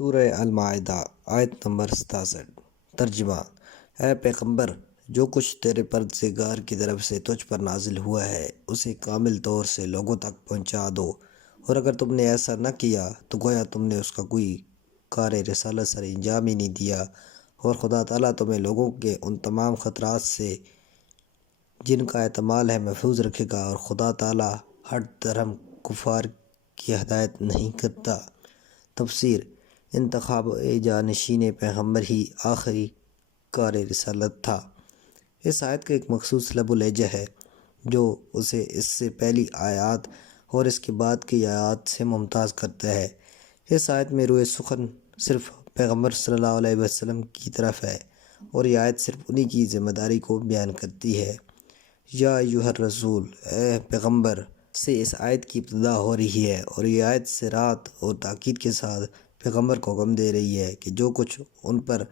سورہ المائدہ آیت نمبر 67۔ ترجمہ: اے پیغمبر، جو کچھ تیرے پروردگار کی طرف سے تجھ پر نازل ہوا ہے اسے کامل طور سے لوگوں تک پہنچا دو، اور اگر تم نے ایسا نہ کیا تو گویا تم نے اس کا کوئی کار رسالت سر انجام ہی نہیں دیا، اور خدا تعالیٰ تمہیں لوگوں کے ان تمام خطرات سے جن کا احتمال ہے محفوظ رکھے گا، اور خدا تعالیٰ ہر دھرم کفار کی ہدایت نہیں کرتا۔ تفسیر: انتخاب جانشین پیغمبر ہی آخری کار رسالت تھا۔ اس آیت کا ایک مخصوص لب و لہجہ ہے جو اسے اس سے پہلی آیات اور اس کے بعد کی آیات سے ممتاز کرتا ہے۔ اس آیت میں روئے سخن صرف پیغمبر صلی اللہ علیہ وسلم کی طرف ہے، اور یہ آیت صرف انہی کی ذمہ داری کو بیان کرتی ہے۔ یا ایھا الرسول، اے پیغمبر سے اس آیت کی ابتدا ہو رہی ہے، اور یہ آیت صراحت اور تاکید کے ساتھ پیغمبر کو حکم دے رہی ہے کہ جو کچھ ان پر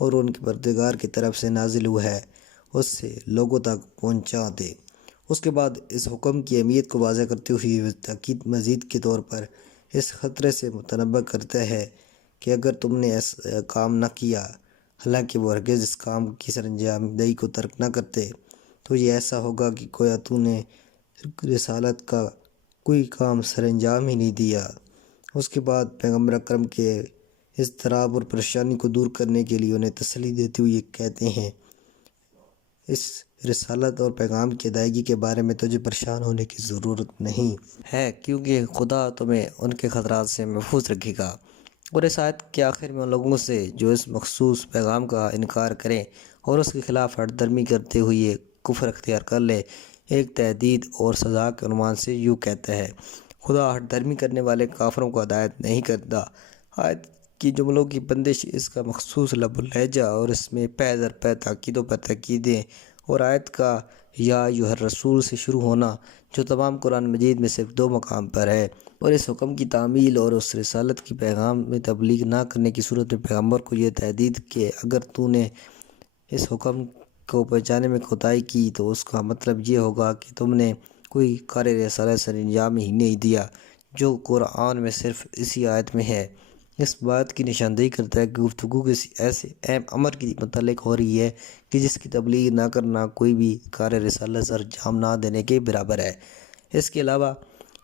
اور ان کے پروردگار کی طرف سے نازل ہوا ہے اس سے لوگوں تک پہنچا دے۔ اس کے بعد اس حکم کی اہمیت کو واضح کرتے ہوئے تاکید مزید کے طور پر اس خطرے سے متنبہ کرتا ہے کہ اگر تم نے ایسا کام نہ کیا، حالانکہ وہ ہرگز اس کام کی سر انجام دہی کو ترک نہ کرتے، تو یہ ایسا ہوگا کہ گویا تو نے رسالت کا کوئی کام سر انجام ہی نہیں دیا۔ اس کے بعد پیغمبر اکرم کے اضطراب اور پریشانی کو دور کرنے کے لیے انہیں تسلی دیتے ہوئے کہتے ہیں، اس رسالت اور پیغام کی ادائیگی کے بارے میں تجھے پریشان ہونے کی ضرورت نہیں ہے، کیونکہ خدا تمہیں ان کے خطرات سے محفوظ رکھے گا۔ اور اس آیت کے آخر میں ان لوگوں سے جو اس مخصوص پیغام کا انکار کریں اور اس کے خلاف ہٹ درمی کرتے ہوئے کفر اختیار کر لیں، ایک تہدید اور سزا کے عنوان سے یوں کہتا ہے: خدا ہٹ درمی کرنے والے کافروں کو ہدایت نہیں کرتا۔ آیت کی جملوں کی بندش، اس کا مخصوص لب و لہجہ اور اس میں پے در پے تاکیدوں پر تاکیدیں، اور آیت کا یا ایھا الرسول سے شروع ہونا جو تمام قرآن مجید میں صرف 2 مقام پر ہے، اور اس حکم کی تعمیل اور اس رسالت کی پیغام میں تبلیغ نہ کرنے کی صورت میں پیغمبر کو یہ تہدید کہ اگر تو نے اس حکم کو پہنچانے میں کوتاہی کی تو اس کا مطلب یہ ہوگا کہ تم نے کوئی کار رسالت سر انجام ہی نہیں دیا، جو قرآن میں صرف اسی آیت میں ہے۔ اس بات کی نشاندہی کرتا ہے کہ گفتگو کسی ایسے اہم امر کی متعلق ہو رہی ہے کہ جس کی تبلیغ نہ کرنا کوئی بھی کار رسالت سر انجام نہ دینے کے برابر ہے۔ اس کے علاوہ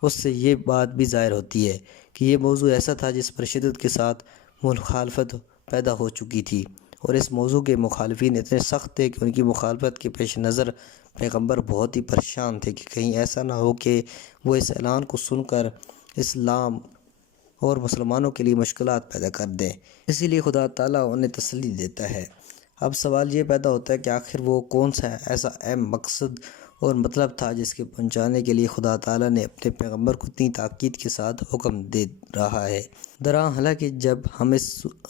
اس سے یہ بات بھی ظاہر ہوتی ہے کہ یہ موضوع ایسا تھا جس پر شدت کے ساتھ مخالفت پیدا ہو چکی تھی، اور اس موضوع کے مخالفین اتنے سخت تھے کہ ان کی مخالفت کے پیش نظر پیغمبر بہت ہی پریشان تھے کہ کہیں ایسا نہ ہو کہ وہ اس اعلان کو سن کر اسلام اور مسلمانوں کے لیے مشکلات پیدا کر دیں۔ اسی لیے خدا تعالیٰ انہیں تسلی دیتا ہے۔ اب سوال یہ پیدا ہوتا ہے کہ آخر وہ کون سا ایسا اہم مقصد اور مطلب تھا جس کے پہنچانے کے لیے خدا تعالیٰ نے اپنے پیغمبر کو اتنی تاکید کے ساتھ حکم دے رہا ہے۔ درحال حالانکہ جب ہم اس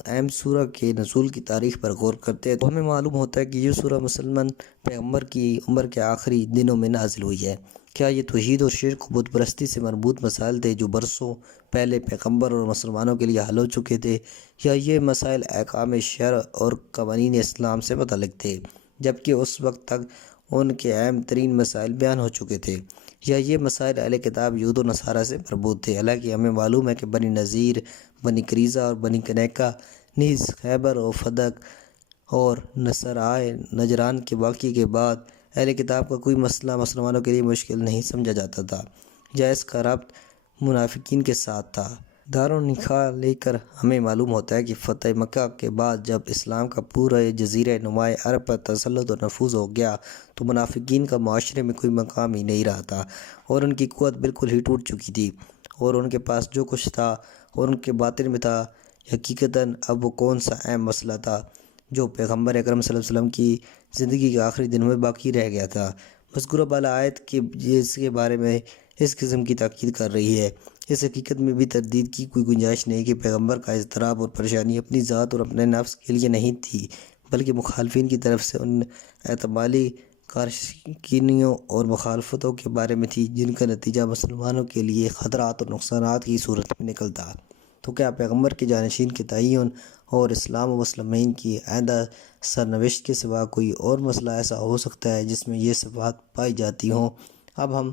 اہم سورہ کے نزول کی تاریخ پر غور کرتے ہیں تو ہمیں معلوم ہوتا ہے کہ یہ سورہ مسلمان پیغمبر کی عمر کے آخری دنوں میں نازل ہوئی ہے۔ کیا یہ توحید اور شرک و بت پرستی سے مربوط مسائل تھے جو برسوں پہلے پیغمبر اور مسلمانوں کے لیے حل ہو چکے تھے، یا یہ مسائل احکام شرع اور قوانین اسلام سے متعلق تھے جبکہ اس وقت تک ان کے اہم ترین مسائل بیان ہو چکے تھے، یا یہ مسائل اہل کتاب یہود و نصارہ سے مربوط تھے؟ حالانکہ ہمیں معلوم ہے کہ بنی نذیر، بنی قریظہ اور بنی قینقاع، نیز خیبر و فتح اور نصارائے نجران کے واقعے کے بعد اہل کتاب کا کوئی مسئلہ مسلمانوں کے لیے مشکل نہیں سمجھا جاتا تھا، یا اس کا ربط منافقین کے ساتھ تھا۔ دارالنخاع لے کر ہمیں معلوم ہوتا ہے کہ فتح مکہ کے بعد جب اسلام کا پورا جزیرہ نماء عرب پر تسلط و نفوذ ہو گیا تو منافقین کا معاشرے میں کوئی مقام ہی نہیں رہا تھا، اور ان کی قوت بالکل ہی ٹوٹ چکی تھی، اور ان کے پاس جو کچھ تھا اور ان کے باطن میں تھا، حقیقتاً اب وہ کون سا اہم مسئلہ تھا جو پیغمبر اکرم صلی اللہ علیہ وسلم کی زندگی کے آخری دنوں میں باقی رہ گیا تھا؟ مذکورہ بالا آیت اس کے بارے میں اس قسم کی تاکید کر رہی ہے۔ اس حقیقت میں بھی تردید کی کوئی گنجائش نہیں کہ پیغمبر کا اضطراب اور پریشانی اپنی ذات اور اپنے نفس کے لیے نہیں تھی، بلکہ مخالفین کی طرف سے ان احتمالی کارشکنیوں اور مخالفتوں کے بارے میں تھی جن کا نتیجہ مسلمانوں کے لیے خطرات اور نقصانات کی صورت میں نکلتا۔ تو کیا پیغمبر کے جانشین کے تعین اور اسلام و مسلمین کی آئندہ سرنوشت کے سوا کوئی اور مسئلہ ایسا ہو سکتا ہے جس میں یہ صفات پائی جاتی ہوں؟ اب ہم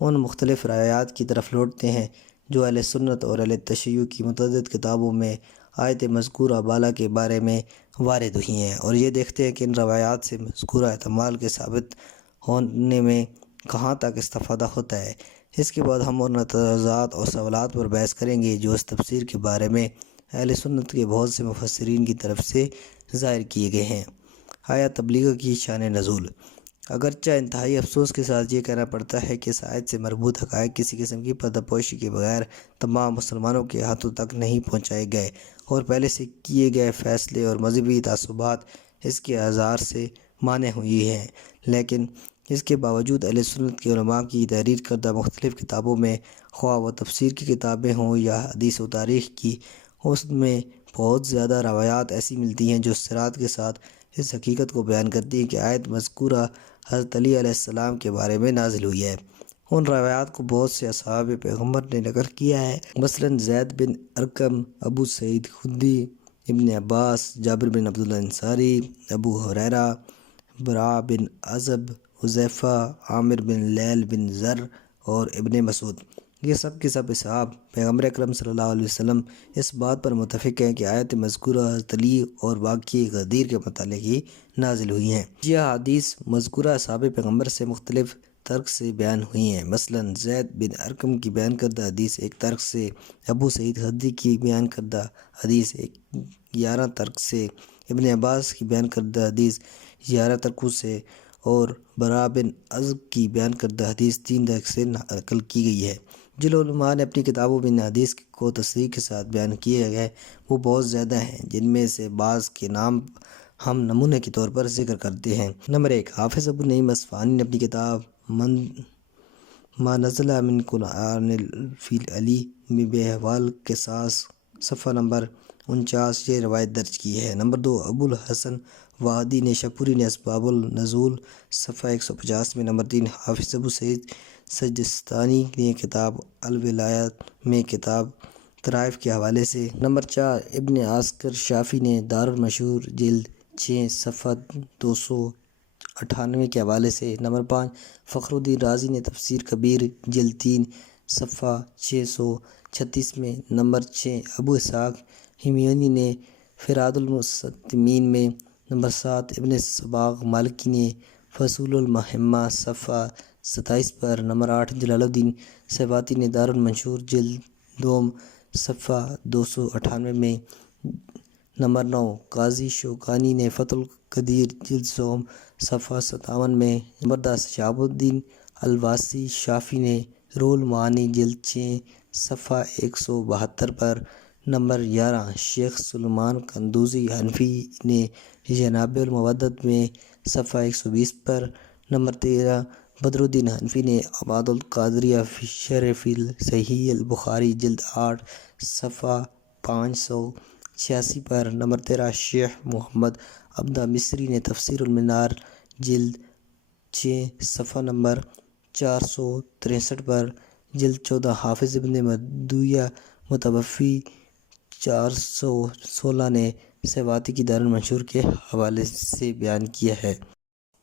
ان مختلف روایات کی طرف لوٹتے ہیں جو اہل سنت اور اہل تشیع کی متعدد کتابوں میں آیت مذکورہ بالا کے بارے میں وارد ہوئی ہیں، اور یہ دیکھتے ہیں کہ ان روایات سے مذکورہ احتمال کے ثابت ہونے میں کہاں تک استفادہ ہوتا ہے۔ اس کے بعد ہم ان اعتراضات اور سوالات پر بحث کریں گے جو اس تفسیر کے بارے میں اہل سنت کے بہت سے مفسرین کی طرف سے ظاہر کیے گئے ہیں۔ آیت تبلیغ کی شان نزول۔ اگرچہ انتہائی افسوس کے ساتھ یہ کہنا پڑتا ہے کہ اس آیت سے مربوط حقائق کسی قسم کی پردہ پوشی کے بغیر تمام مسلمانوں کے ہاتھوں تک نہیں پہنچائے گئے، اور پہلے سے کیے گئے فیصلے اور مذہبی تعصبات اس کے اظہار سے مانع ہوئی ہیں، لیکن اس کے باوجود اہل سنت کے علماء کی تحریر کردہ مختلف کتابوں میں، خواہ وہ تفسیر کی کتابیں ہوں یا حدیث و تاریخ کی، اس میں بہت زیادہ روایات ایسی ملتی ہیں جو صراحت کے ساتھ اس حقیقت کو بیان کرتی ہیں کہ آیت مذکورہ حضرت علی علیہ السلام کے بارے میں نازل ہوئی ہے۔ ان روایات کو بہت سے اصحاب پیغمبر نے نقل کیا ہے، مثلاً زید بن ارقم، ابو سعید خدری، ابن عباس، جابر بن عبداللہ انصاری، ابو ہریرہ، براء بن عازب، حذیفہ، عامر بن لیل بن زر اور ابن مسعود۔ یہ سب کے سب اصحاب پیغمبر اکرم صلی اللہ علیہ وسلم اس بات پر متفق ہیں کہ آیت مذکورہ حضرت علی اور واقعہ غدیر کے متعلق ہی نازل ہوئی ہیں۔ یہ حدیث مذکورہ اصحاب پیغمبر سے مختلف طرق سے بیان ہوئی ہیں، مثلاً زید بن ارقم کی بیان کردہ حدیث ایک طرق سے، ابو سعید خدری کی بیان کردہ حدیث 11 طرق سے، ابن عباس کی بیان کردہ حدیث 11 طرقوں سے، اور براء بن عازب کی بیان کردہ حدیث 3 طرق سے نقل کی گئی ہے۔ جن علماء نے اپنی کتابوں میں ان حدیث کو تصریح کے ساتھ بیان کیے گئے وہ بہت زیادہ ہیں، جن میں سے بعض کے نام ہم نمونے کے طور پر ذکر کرتے ہیں۔ نمبر 1، حافظ ابو نعیم اصفہانی نے اپنی کتاب ما نزل من قرآن فی علی میں بحوال قصاص صفحہ نمبر 49 یہ روایت درج کی ہے۔ نمبر 2، ابو الحسن وادی نے شپوری نے اسباب النزول صفحہ 150 میں۔ نمبر 3، حافظ ابو سعید سجستانی نے کتاب الولایات میں کتاب طرائف کے حوالے سے۔ نمبر 4، ابن عساکر شافی نے دار المشہور جلد 6 صفحہ 298 کے حوالے سے۔ نمبر 5، فخر الدین رازی نے تفسیر کبیر جلد 3 صفحہ 636 میں۔ نمبر 6، ابو اسحاق حمیونی نے فراد المستمین میں۔ نمبر 7، ابن صباغ مالکی نے فصول المحمہ صفحہ 27 پر۔ نمبر 8، جلال الدین سیباتی نے دار المنشور جلد 2 صفحہ 298 میں۔ نمبر 9، قاضی شوکانی نے فتح القدیر جلد 100 صفحہ 57 میں۔ نمبر 10، شہاب الدین الواسی شافی نے روح المعانی جلد 6 صفحہ 172 پر۔ نمبر 11، شیخ سلیمان قندوزی حنفی نے جناب المودت میں صفحہ 120 پر۔ نمبر 13، بدر الدین حنفی نے عماد القادریہ فی شرح فی صحیح البخاری جلد 8 صفحہ 586 پر۔ نمبر 13، شیخ محمد عبدہ مصری نے تفسیر المنار جلد 6 صفحہ نمبر 463 پر۔ جلد 14، حافظ ابن مردویہ متوفی 416 نے سیباتی کی دار المنشور کے حوالے سے بیان کیا ہے۔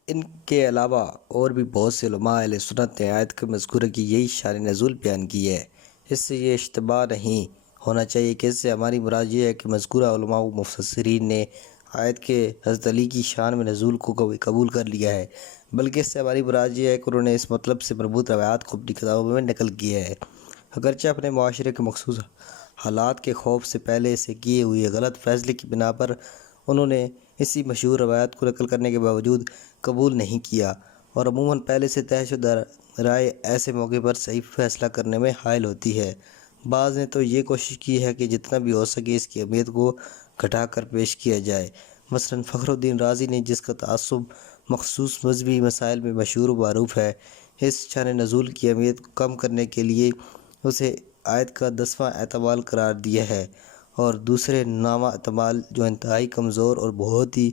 ان کے علاوہ اور بھی بہت سے علماء اہل سنت نے آیت مذکورہ کی یہی شان نزول بیان کی ہے۔ اس سے یہ اشتباہ نہیں ہونا چاہیے کہ اس سے ہماری مراد یہ ہے کہ مذکورہ علماء و مفسرین نے آیت کے حضرت علی کی شان میں نزول کو قبول کر لیا ہے، بلکہ اس سے ہماری مراد یہ ہے کہ انہوں نے اس مطلب سے مربوط روایات کو اپنی کتابوں میں نقل کیا ہے۔ اگرچہ اپنے معاشرے کے مخصوص حالات کے خوف سے پہلے سے کیے ہوئے غلط فیصلے کی بنا پر انہوں نے اسی مشہور روایت کو نقل کرنے کے باوجود قبول نہیں کیا، اور عموماً پہلے سے طے شدہ رائے ایسے موقع پر صحیح فیصلہ کرنے میں حائل ہوتی ہے۔ بعض نے تو یہ کوشش کی ہے کہ جتنا بھی ہو سکے اس کی اہمیت کو گھٹا کر پیش کیا جائے، مثلاً فخر الدین رازی نے جس کا تعصب مخصوص مذہبی مسائل میں مشہور و معروف ہے، اس شان نزول کی اہمیت کو کم کرنے کے لیے اسے آیت کا 10واں احتمال قرار دیا ہے، اور دوسرے 9واں احتمال جو انتہائی کمزور اور بہت ہی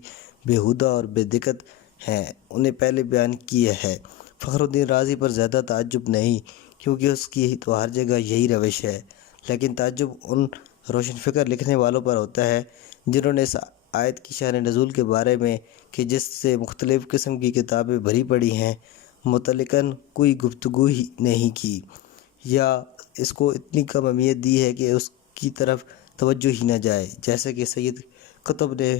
بیہودہ اور بے دقت ہیں انہیں پہلے بیان کیا ہے۔ فخر الدین رازی پر زیادہ تعجب نہیں، کیونکہ اس کی تو ہر جگہ یہی روش ہے، لیکن تعجب ان روشن فکر لکھنے والوں پر ہوتا ہے جنہوں نے اس آیت کی شان نزول کے بارے میں کہ جس سے مختلف قسم کی کتابیں بھری پڑی ہیں متعلقاً کوئی گفتگو ہی نہیں کی، یا اس کو اتنی کم اہمیت دی ہے کہ اس کی طرف توجہ ہی نہ جائے، جیسا کہ سید قطب نے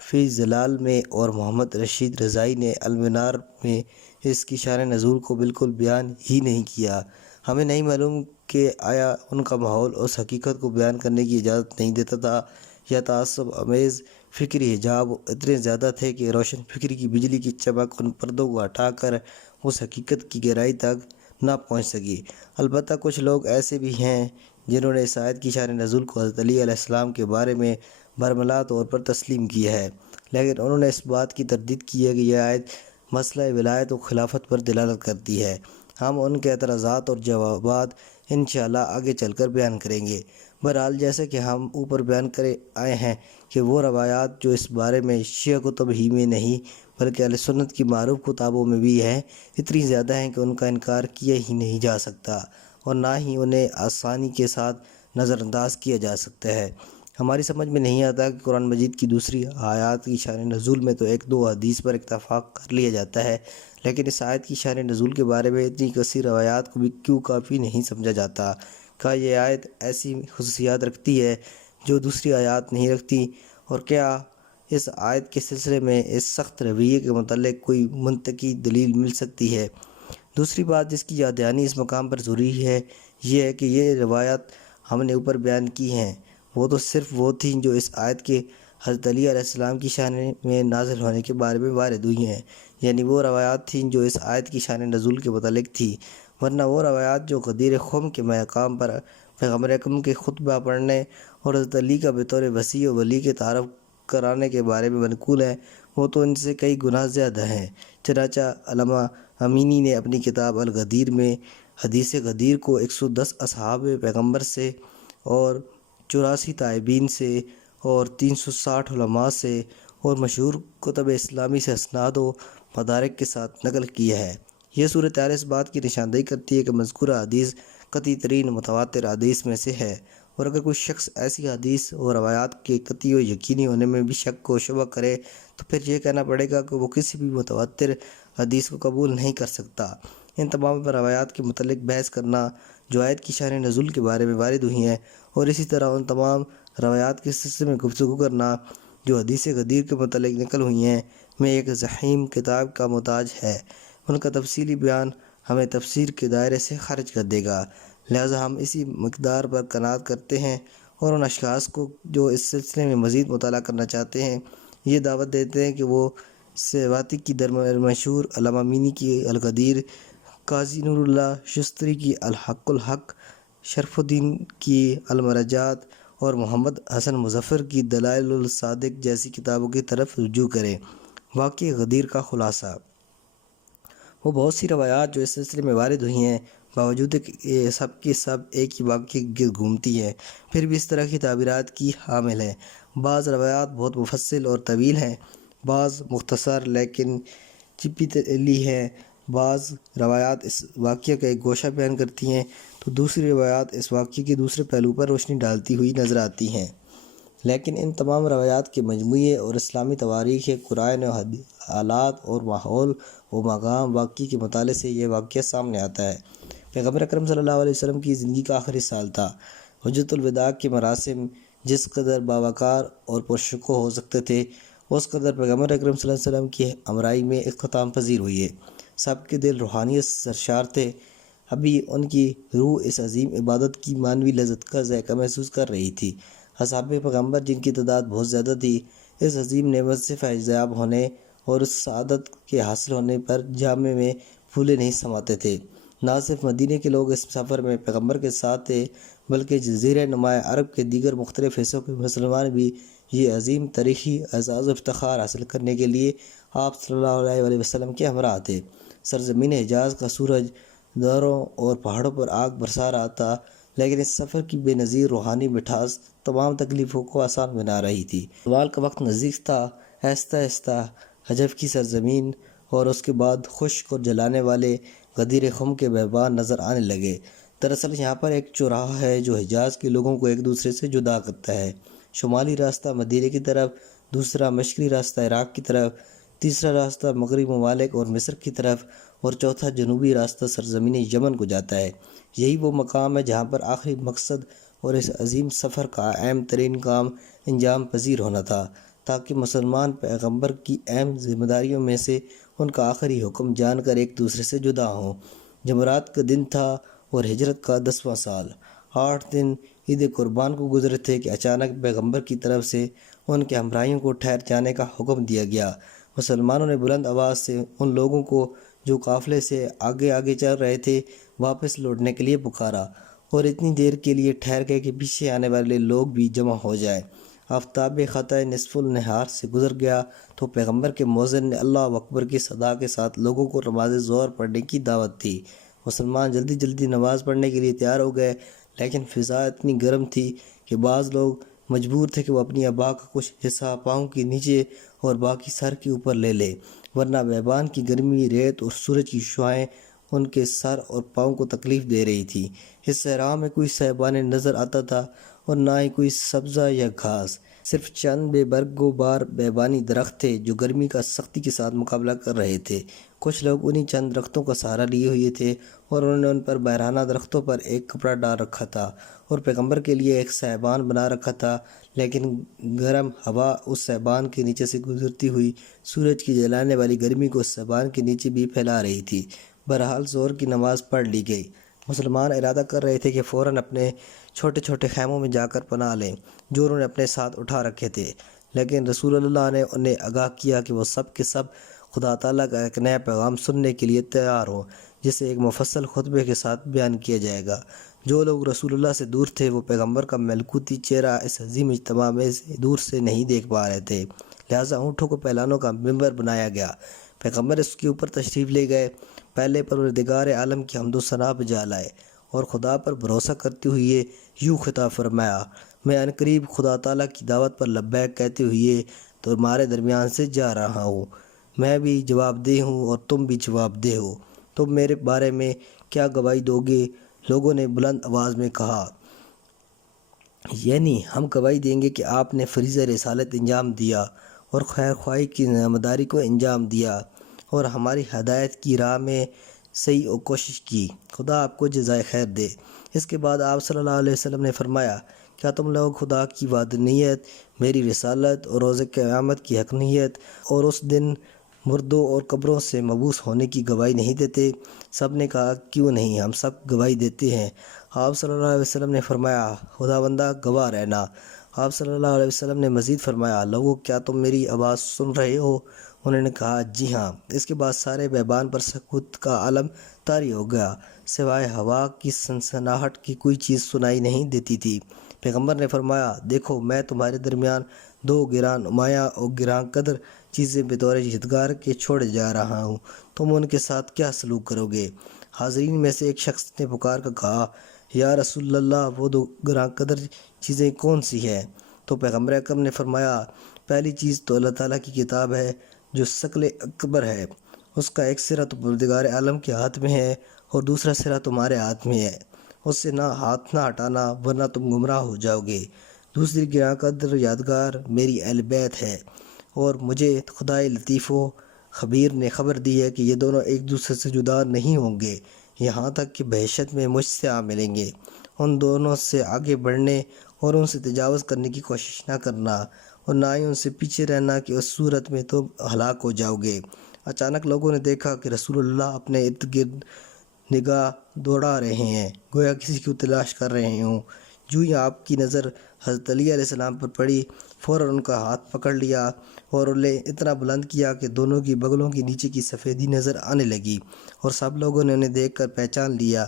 فی ظلال میں اور محمد رشید رضائی نے المنار میں اس کی شان نزول کو بالکل بیان ہی نہیں کیا۔ ہمیں نہیں معلوم کہ آیا ان کا ماحول اس حقیقت کو بیان کرنے کی اجازت نہیں دیتا تھا، یا تعصب آمیز فکری حجاب اتنے زیادہ تھے کہ روشن فکری کی بجلی کی چمک ان پردوں کو ہٹا کر اس حقیقت کی گہرائی تک نہ پہنچ سکی۔ البتہ کچھ لوگ ایسے بھی ہیں جنہوں نے اس آیت کی شان نزول کو حضرت علی علیہ السلام کے بارے میں برملا طور پر تسلیم کیا ہے، لیکن انہوں نے اس بات کی تردید کی ہے کہ یہ آیت مسئلہ ولایت و خلافت پر دلالت کرتی ہے۔ ہم ان کے اعتراضات اور جوابات انشاءاللہ آگے چل کر بیان کریں گے۔ بہرحال جیسے کہ ہم اوپر بیان کرے آئے ہیں کہ وہ روایات جو اس بارے میں شیعہ کتب ہی میں نہیں بلکہ اہل سنت کی معروف کتابوں میں بھی ہیں، اتنی زیادہ ہیں کہ ان کا انکار کیا ہی نہیں جا سکتا اور نہ ہی انہیں آسانی کے ساتھ نظر انداز کیا جا سکتا ہے۔ ہماری سمجھ میں نہیں آتا کہ قرآن مجید کی دوسری آیات کی شان نزول میں تو ایک دو حدیث پر اتفاق کر لیا جاتا ہے، لیکن اس آیت کی شان نزول کے بارے میں اتنی کثیر روایات کو بھی کیوں کافی نہیں سمجھا جاتا؟ کیا یہ آیت ایسی خصوصیات رکھتی ہے جو دوسری آیات نہیں رکھتی؟ اور کیا اس آیت کے سلسلے میں اس سخت رویے کے متعلق کوئی منطقی دلیل مل سکتی ہے؟ دوسری بات جس کی یاد دہانی اس مقام پر ضروری ہے یہ ہے کہ یہ روایات ہم نے اوپر بیان کی ہیں وہ تو صرف وہ تھیں جو اس آیت کے حضرت علی علیہ السلام کی شان میں نازل ہونے کے بارے میں وارد ہوئی ہیں، یعنی وہ روایات تھیں جو اس آیت کی شان نزول کے متعلق تھی، ورنہ وہ روایات جو غدیر خم کے مقام پر پیغمبر اکرم کے خطبہ پڑھنے اور حضرت علی کا بطور وصی و ولی کے تعارف کرانے کے بارے میں منقول ہیں، وہ تو ان سے کئی گنا زیادہ ہیں۔ چنانچہ علامہ امینی نے اپنی کتاب الغدیر میں حدیث غدیر کو 110 اصحاب پیغمبر سے اور 84 تائبین سے اور 360 علماء سے اور مشہور کتب اسلامی سے اسناد و مدارک کے ساتھ نقل کیا ہے۔ یہ صورتحال اس بات کی نشاندہی کرتی ہے کہ مذکورہ حدیث قطعی ترین متواتر حدیث میں سے ہے، اور اگر کوئی شخص ایسی حدیث اور روایات کے قطعی و یقینی ہونے میں بھی شک و شبہ کرے تو پھر یہ کہنا پڑے گا کہ وہ کسی بھی متواتر حدیث کو قبول نہیں کر سکتا۔ ان تمام روایات کے متعلق بحث کرنا جو آیت کی شان نزول کے بارے میں وارد ہوئی ہیں، اور اسی طرح ان تمام روایات کے سلسلے میں گفتگو کرنا جو حدیث غدیر کے متعلق نقل ہوئی ہیں، میں ایک ضخیم کتاب کا محتاج ہے۔ ان کا تفصیلی بیان ہمیں تفسیر کے دائرے سے خارج کر دے گا، لہذا ہم اسی مقدار پر قناعت کرتے ہیں اور ان اشخاص کو جو اس سلسلے میں مزید مطالعہ کرنا چاہتے ہیں یہ دعوت دیتے ہیں کہ وہ سیواتی کی مشہور علامہ امینی کی الغدیر، قاضی نور اللہ شستری کی الحق الحق، شرف الدین کی المرجات اور محمد حسن مظفر کی دلائل الصادق جیسی کتابوں کی طرف رجوع کریں۔ واقعہ غدیر کا خلاصہ: وہ بہت سی روایات جو اس سلسلے میں وارد ہوئی ہیں باوجود کہ سب کی سب ایک ہی واقعے کی گرد گھومتی ہیں، پھر بھی اس طرح کی تعبیرات کی حامل ہیں۔ بعض روایات بہت مفصل اور طویل ہیں، بعض مختصر لیکن چپی تلی ہیں، بعض روایات اس واقعہ کا ایک گوشہ بیان کرتی ہیں تو دوسری روایات اس واقعے کے دوسرے پہلو پر روشنی ڈالتی ہوئی نظر آتی ہیں۔ لیکن ان تمام روایات کے مجموعے اور اسلامی تواریخ قرآن و حالات اور ماحول و مقام واقعی کے مطالعے سے یہ واقعہ سامنے آتا ہے۔ پیغمبر اکرم صلی اللہ علیہ وسلم کی زندگی کا آخری سال تھا۔ حجۃ الوداع کے مراسم جس قدر باوقار اور پرشکوہ ہو سکتے تھے اس قدر پیغمبر اکرم صلی اللہ علیہ وسلم کی ہمراہی میں اختتام پذیر ہوئی ہے۔ سب کے دل روحانیت سے سرشار تھے، ابھی ان کی روح اس عظیم عبادت کی معنوی لذت کا ذائقہ محسوس کر رہی تھی۔ اصحاب پیغمبر جن کی تعداد بہت زیادہ تھی اس عظیم نعمت سے فیض یاب ہونے اور اس سعادت کے حاصل ہونے پر جامع میں پھولے نہیں سماتے تھے۔ نہ صرف مدینہ کے لوگ اس سفر میں پیغمبر کے ساتھ تھے بلکہ جزیرہ نما عرب کے دیگر مختلف حصوں کے مسلمان بھی یہ عظیم تاریخی اعزاز و افتخار حاصل کرنے کے لیے آپ صلی اللہ علیہ وسلم کے ہمراہ تھے۔ سرزمین حجاز کا سورج دروں اور پہاڑوں پر آگ برسا رہا تھا، لیکن اس سفر کی بے نظیر روحانی مٹھاس تمام تکلیفوں کو آسان بنا رہی تھی۔ زوال کا وقت نزدیک تھا۔ آہستہ آہستہ حجب کی سرزمین اور اس کے بعد خشک اور جلانے والے غدیر خم کے بیابان نظر آنے لگے۔ دراصل یہاں پر ایک چوراہا ہے جو حجاز کے لوگوں کو ایک دوسرے سے جدا کرتا ہے۔ شمالی راستہ مدینہ کی طرف، دوسرا مشرقی راستہ عراق کی طرف، تیسرا راستہ مغربی ممالک اور مصر کی طرف، اور چوتھا جنوبی راستہ سرزمین یمن کو جاتا ہے۔ یہی وہ مقام ہے جہاں پر آخری مقصد اور اس عظیم سفر کا اہم ترین کام انجام پذیر ہونا تھا، تاکہ مسلمان پیغمبر کی اہم ذمہ داریوں میں سے ان کا آخری حکم جان کر ایک دوسرے سے جدا ہوں۔ جمعرات کا دن تھا اور ہجرت کا 10واں سال۔ 8 دن عید قربان کو گزرے تھے کہ اچانک پیغمبر کی طرف سے ان کے ہمراہیوں کو ٹھہر جانے کا حکم دیا گیا۔ مسلمانوں نے بلند آواز سے ان لوگوں کو جو قافلے سے آگے آگے چل رہے تھے واپس لوٹنے کے لیے پکارا، اور اتنی دیر کے لیے ٹھہر گئے کہ پیچھے آنے والے لوگ بھی جمع ہو جائیں۔ آفتاب خطۂ نصف النہار سے گزر گیا تو پیغمبر کے مؤذن نے اللہ اکبر کی صدا کے ساتھ لوگوں کو نماز ظہر پڑھنے کی دعوت دی۔ مسلمان جلدی جلدی نماز پڑھنے کے لیے تیار ہو گئے، لیکن فضا اتنی گرم تھی کہ بعض لوگ مجبور تھے کہ وہ اپنی ابا کا کچھ حصہ پاؤں کے نیچے اور باقی سر کے اوپر لے لے، ورنہ بیابان کی گرمی، ریت اور سورج کی شعاعیں ان کے سر اور پاؤں کو تکلیف دے رہی تھی۔ اس صحرا میں کوئی سایبان نظر آتا تھا اور نہ ہی کوئی سبزہ یا گھاس، صرف چند بے برگ و بار بیابانی درخت تھے جو گرمی کا سختی کے ساتھ مقابلہ کر رہے تھے۔ کچھ لوگ انہی چند درختوں کا سہارا لیے ہوئے تھے اور انہوں نے ان پر بحرانہ درختوں پر ایک کپڑا ڈال رکھا تھا اور پیغمبر کے لیے ایک سایبان بنا رکھا تھا، لیکن گرم ہوا اس سایبان کے نیچے سے گزرتی ہوئی سورج کی جلانے والی گرمی کو اس سایبان کے نیچے بھی پھیلا رہی تھی۔ بہرحال ظہر کی نماز پڑھ لی گئی۔ مسلمان ارادہ کر رہے تھے کہ فوراً اپنے چھوٹے چھوٹے خیموں میں جا کر پناہ لیں جو انہوں نے اپنے ساتھ اٹھا رکھے تھے، لیکن رسول اللہ نے انہیں آگاہ کیا کہ وہ سب کے سب خدا تعالیٰ کا ایک نیا پیغام سننے کے لیے تیار ہوں، جسے ایک مفصل خطبے کے ساتھ بیان کیا جائے گا۔ جو لوگ رسول اللہ سے دور تھے وہ پیغمبر کا ملکوتی چہرہ اس عظیم اجتماع میں دور سے نہیں دیکھ پا رہے تھے، لہٰذا اونٹوں کو پہلانوں کا ممبر بنایا گیا۔ پیغمبر اس کے اوپر تشریف لے گئے، پہلے پروردگار عالم کی حمد و ثنا بجا لائے اور خدا پر بھروسہ کرتے ہوئے یوں خطاب فرمایا: میں عنقریب خدا تعالیٰ کی دعوت پر لبیک کہتے ہوئے تمہارے درمیان سے جا رہا ہوں۔ میں بھی جواب دہ ہوں اور تم بھی جواب دہ ہو، تم میرے بارے میں کیا گواہی دو گے؟ لوگوں نے بلند آواز میں کہا، یعنی ہم گواہی دیں گے کہ آپ نے فریضہ رسالت انجام دیا اور خیر خواہی کی ذمہ داری کو انجام دیا اور ہماری ہدایت کی راہ میں صحیح و کوشش کی، خدا آپ کو جزائے خیر دے۔ اس کے بعد آپ صلی اللہ علیہ وسلم نے فرمایا، کیا تم لوگ خدا کی وحدانیت، میری رسالت اور روز قیامت کی حقانیت اور اس دن مردوں اور قبروں سے مبعوث ہونے کی گواہی نہیں دیتے؟ سب نے کہا، کیوں نہیں، ہم سب گواہی دیتے ہیں۔ آپ صلی اللہ علیہ وسلم نے فرمایا، خداوندہ گواہ رہنا۔ آپ صلی اللہ علیہ وسلم نے مزید فرمایا، لوگو کیا تم میری آواز سن رہے ہو؟ انہوں نے کہا، جی ہاں۔ اس کے بعد سارے بیابان پر سکوت کا عالم طاری ہو گیا، سوائے ہوا کی سنسناہٹ کی کوئی چیز سنائی نہیں دیتی تھی۔ پیغمبر نے فرمایا، دیکھو میں تمہارے درمیان دو گران نمایاں اور گران قدر چیزیں بطور یادگار کے چھوڑے جا رہا ہوں، تم ان کے ساتھ کیا سلوک کرو گے؟ حاضرین میں سے ایک شخص نے پکار کر کہا، یا رسول اللہ، وہ دو گران قدر چیزیں کون سی ہیں؟ تو پیغمبر اکرم نے فرمایا، پہلی چیز تو اللہ تعالیٰ کی کتاب ہے جو ثقل اکبر ہے، اس کا ایک سرا تو پروردگار عالم کے ہاتھ میں ہے اور دوسرا سرا تمہارے ہاتھ میں ہے، اس سے نہ ہاتھ نہ ہٹانا ورنہ تم گمراہ ہو جاؤ گے۔ دوسری گراں قدر یادگار میری اہل بیت ہے، اور مجھے خدائے لطیف و خبیر نے خبر دی ہے کہ یہ دونوں ایک دوسرے سے جدا نہیں ہوں گے یہاں تک کہ بہشت میں مجھ سے آ ملیں گے۔ ان دونوں سے آگے بڑھنے اور ان سے تجاوز کرنے کی کوشش نہ کرنا اور نہ ہی ان سے پیچھے رہنا کہ اس صورت میں تم ہلاک ہو جاؤ گے۔ اچانک لوگوں نے دیکھا کہ رسول اللہ اپنے ارد گرد نگاہ دوڑا رہے ہیں، گویا کسی کو تلاش کر رہے ہوں۔ جو ہی آپ کی نظر حضرت علی علیہ السلام پر پڑی، فوراً ان کا ہاتھ پکڑ لیا اور انہیں اتنا بلند کیا کہ دونوں کی بغلوں کے نیچے کی سفیدی نظر آنے لگی، اور سب لوگوں نے انہیں دیکھ کر پہچان لیا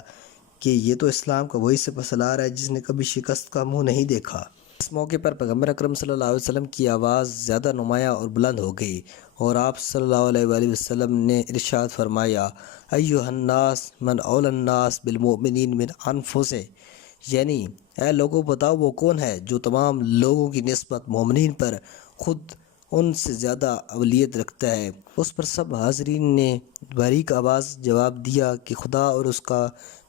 کہ یہ تو اسلام کا وہی سپہ سالار ہے جس نے کبھی شکست کا منہ نہیں دیکھا۔ اس موقع پر پیغمبر اکرم صلی اللہ علیہ وسلم کی آواز زیادہ نمایاں اور بلند ہو گئی اور آپ صلی اللہ علیہ وآلہ وسلم نے ارشاد فرمایا، ایھا الناس من اولی الناس بالمؤمنین من انفسہم، یعنی اے لوگوں بتاؤ وہ کون ہے جو تمام لوگوں کی نسبت مومنین پر خود ان سے زیادہ اولویت رکھتا ہے۔ اس پر سب حاضرین نے باریک آواز جواب دیا کہ خدا اور اس کا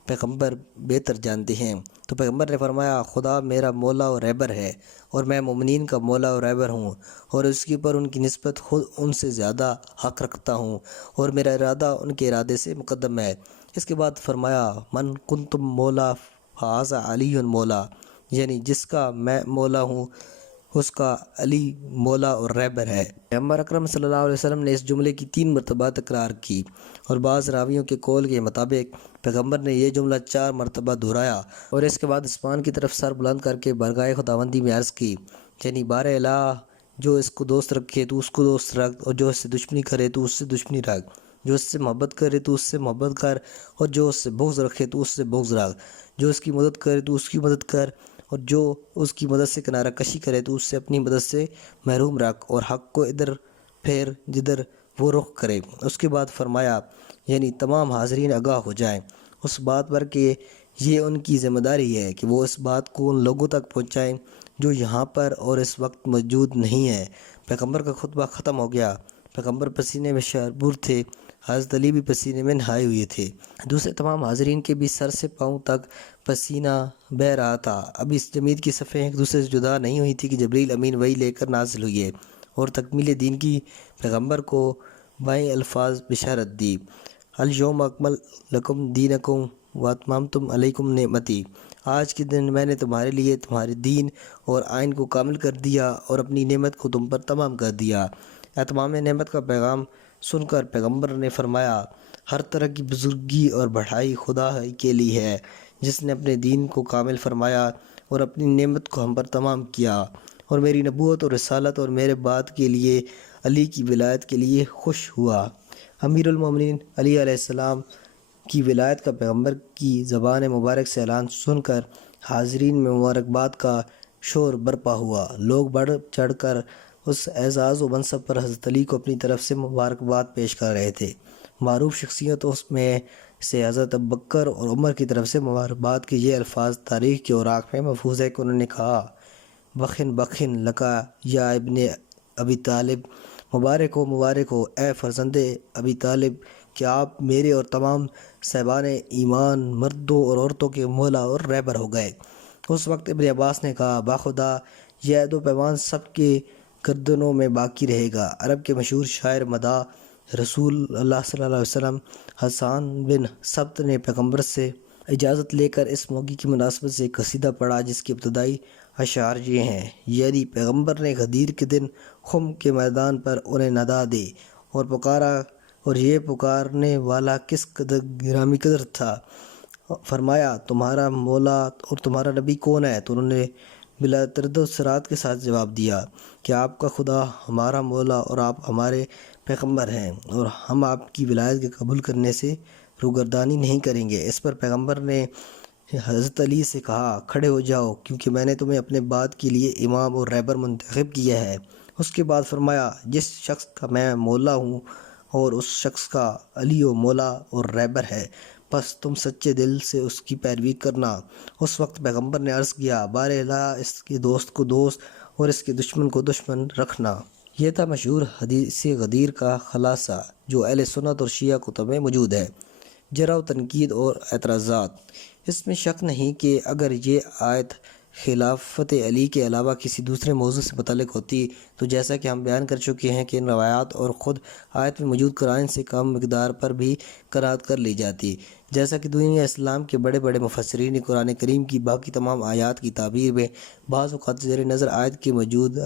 پیغمبر بہتر جانتے ہیں۔ تو پیغمبر نے فرمایا، خدا میرا مولا اور رہبر ہے اور میں مومنین کا مولا اور رہبر ہوں، اور اس کے پر ان کی نسبت خود ان سے زیادہ حق رکھتا ہوں، اور میرا ارادہ ان کے ارادے سے مقدم ہے۔ اس کے بعد فرمایا، من کنتم مولا فہذا علی مولا، یعنی جس کا میں مولا ہوں اس کا علی مولا اور رہبر ہے۔ پیغمبر اکرم صلی اللہ علیہ وسلم نے اس جملے کی 3 مرتبہ تکرار کی، اور بعض راویوں کے قول کے مطابق پیغمبر نے یہ جملہ 4 مرتبہ دہرایا اور اس کے بعد آسمان کی طرف سر بلند کر کے بارگاہ خداوندی میں عرض کی، یعنی بار الہ، جو اس کو دوست رکھے تو اس کو دوست رکھ، اور جو اس سے دشمنی کرے تو اس سے دشمنی رکھ، جو اس سے محبت کرے تو اس سے محبت کر، اور جو اس سے بغض رکھے تو اس سے بغض رکھ، جو اس کی مدد کرے تو اس کی مدد کر، اور جو اس کی مدد سے کنارہ کشی کرے تو اس سے اپنی مدد سے محروم رکھ، اور حق کو ادھر پھیر جدھر وہ رخ کرے۔ اس کے بعد فرمایا، یعنی تمام حاضرین آگاہ ہو جائیں اس بات پر کہ یہ ان کی ذمہ داری ہے کہ وہ اس بات کو ان لوگوں تک پہنچائیں جو یہاں پر اور اس وقت موجود نہیں ہیں۔ پیغمبر کا خطبہ ختم ہو گیا۔ پیغمبر پسینے میں شربور تھے، حضرت علی بھی پسینے میں نہائے ہوئے تھے، دوسرے تمام حاضرین کے بھی سر سے پاؤں تک پسینہ بہہ رہا تھا۔ اب اس جمید کی صفیں ایک دوسرے سے جدا نہیں ہوئی تھی کہ جبریل امین وحی لے کر نازل ہوئی ہے اور تکمیل دین کی پیغمبر کو بائیں الفاظ بشارت دی، الیوم اکملت لکم دینکم واتممت علیکم نعمتی، آج کے دن میں نے تمہارے لیے تمہارے دین اور آئین کو کامل کر دیا اور اپنی نعمت کو تم پر تمام کر دیا۔ اتمام نعمت کا پیغام سن کر پیغمبر نے فرمایا، ہر طرح کی بزرگی اور بڑائی خدا ہی کے لیے ہے جس نے اپنے دین کو کامل فرمایا اور اپنی نعمت کو ہم پر تمام کیا، اور میری نبوت اور رسالت اور میرے بعد کے لیے علی کی ولایت کے لیے خوش ہوا۔ امیر المومنین علی علیہ السلام کی ولایت کا پیغمبر کی زبان مبارک سے اعلان سن کر حاضرین میں مبارکباد کا شور برپا ہوا۔ لوگ بڑھ چڑھ کر اس اعزاز و منصب پر حضرت علی کو اپنی طرف سے مبارکباد پیش کر رہے تھے۔ معروف شخصیتوں میں سے حضرت ابوبکر اور عمر کی طرف سے مبارکباد کے یہ الفاظ تاریخ کے اوراق میں محفوظ ہے کہ انہوں نے کہا، بخن بخن لکا یا ابن ابی طالب، مبارک ہو اے فرزند ابی طالب کہ آپ میرے اور تمام صاحبان ایمان مردوں اور عورتوں کے مولا اور رہبر ہو گئے۔ اس وقت ابن عباس نے کہا، باخدا یہ عہد و پیمان سب کے گردنوں میں باقی رہے گا۔ عرب کے مشہور شاعر مداح رسول اللہ صلی اللہ علیہ وسلم حسان بن ثابت نے پیغمبر سے اجازت لے کر اس موقع کی مناسبت سے ایک قصیدہ پڑھا جس کی ابتدائی اشعار یہ ہیں، یعنی پیغمبر نے غدیر کے دن خم کے میدان پر انہیں ندا دے اور پکارا، اور یہ پکارنے والا کس قدر گرامی قدر تھا۔ فرمایا، تمہارا مولا اور تمہارا نبی کون ہے؟ تو انہوں نے بلا تردد صراط کے ساتھ جواب دیا کہ آپ کا خدا ہمارا مولا اور آپ ہمارے پیغمبر ہیں، اور ہم آپ کی ولایت کے قبول کرنے سے روگردانی نہیں کریں گے۔ اس پر پیغمبر نے حضرت علی سے کہا، کھڑے ہو جاؤ کیونکہ میں نے تمہیں اپنے بعد کے لیے امام اور رہبر منتخب کیا ہے۔ اس کے بعد فرمایا، جس شخص کا میں مولا ہوں اور اس شخص کا علی و مولا اور رہبر ہے، بس تم سچے دل سے اس کی پیروی کرنا۔ اس وقت پیغمبر نے عرض کیا، بار الہ اس کے دوست کو دوست اور اس کے دشمن کو دشمن رکھنا۔ یہ تھا مشہور حدیث غدیر کا خلاصہ جو اہل سنت اور شیعہ کتب میں موجود ہے۔ جرح و تنقید اور اعتراضات۔ اس میں شک نہیں کہ اگر یہ آیت خلافت علی کے علاوہ کسی دوسرے موضوع سے متعلق ہوتی تو جیسا کہ ہم بیان کر چکے ہیں کہ ان روایات اور خود آیت میں موجود قرائن سے کم مقدار پر بھی قرائت کر لی جاتی، جیسا کہ دنیا اسلام کے بڑے بڑے مفسرین قرآن کریم کی باقی تمام آیات کی تعبیر میں بعض اوقات زیر نظر آیت کے موجود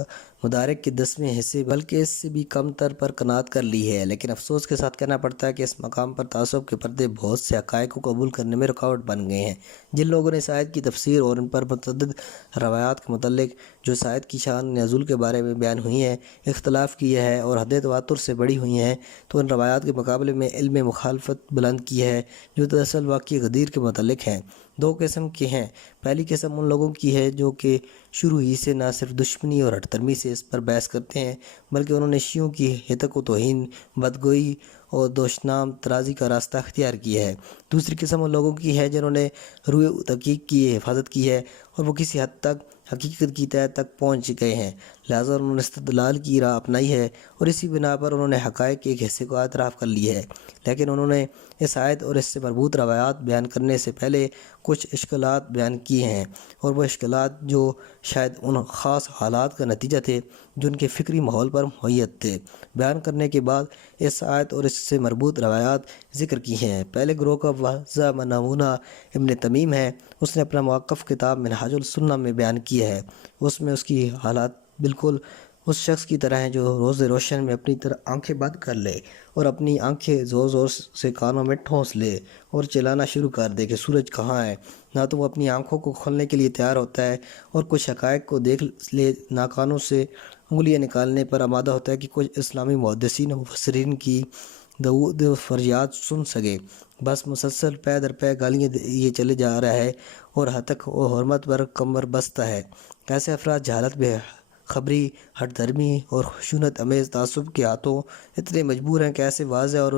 مدارک کے 10ویں حصے بلکہ اس سے بھی کم تر پر قناعت کر لی ہے، لیکن افسوس کے ساتھ کہنا پڑتا ہے کہ اس مقام پر تعصب کے پردے بہت سے حقائق کو قبول کرنے میں رکاوٹ بن گئے ہیں۔ جن لوگوں نے اس آیت کی تفسیر اور ان پر متعدد روایات کے متعلق جو اس آیت کی شان نزول کے بارے میں بیان ہوئی ہیں اختلاف کیا ہے اور حد تواتر سے بڑی ہوئی ہیں، تو ان روایات کے مقابلے میں علم مخالفت بلند کی ہے جو دراصل واقعی غدیر کے متعلق ہیں۔ 2 قسم کے ہیں۔ پہلی قسم ان لوگوں کی ہے جو کہ شروع ہی سے نہ صرف دشمنی اور ہٹ درمی سے اس پر بحث کرتے ہیں بلکہ انہوں نے شیعوں کی ہتک و توہین، بدگوئی اور دوشنام ترازی کا راستہ اختیار کیا ہے۔ دوسری قسم ان لوگوں کی ہے جنہوں نے روح و تحقیق کی حفاظت کی ہے اور وہ کسی حد تک حقیقت کی تہہ تک پہنچ گئے ہیں، لہٰذا انہوں نے استدلال کی راہ اپنائی ہے اور اسی بنا پر انہوں نے حقائق کے ایک حصے کو اعتراف کر لی ہے، لیکن انہوں نے اس آیت اور اس سے مربوط روایات بیان کرنے سے پہلے کچھ اشکالات بیان کیے ہیں، اور وہ اشکالات جو شاید ان خاص حالات کا نتیجہ تھے جو ان کے فکری ماحول پر معیت تھے، بیان کرنے کے بعد اس آیت اور اس سے مربوط روایات ذکر کی ہیں۔ پہلے گروہ کا واضح نمونہ ابن تمیم ہے۔ اس نے اپنا موقف کتاب منہاج السنہ میں بیان کیا ہے۔ اس میں اس کی حالات بالکل اس شخص کی طرح ہیں جو روز روشن میں اپنی طرح آنکھیں بند کر لے اور اپنی آنکھیں زور زور سے کانوں میں ٹھونس لے اور چلانا شروع کر دے کہ سورج کہاں ہے۔ نہ تو وہ اپنی آنکھوں کو کھولنے کے لیے تیار ہوتا ہے اور کچھ حقائق کو دیکھ لے، نہ کانوں سے انگلیاں نکالنے پر آمادہ ہوتا ہے کہ کچھ اسلامی محدثین و مفسرین کی دعود و فریاد سن سکے۔ بس مسلسل پے در پے گالیاں یہ چلے جا رہا ہے اور ہتک و حرمت پر کمر بستہ ہے۔ ایسے افراد جہالت، بے خبری، ہٹ دھرمی اور خشونت امیز تعصب کے ہاتھوں اتنے مجبور ہیں کہ ایسے واضح اور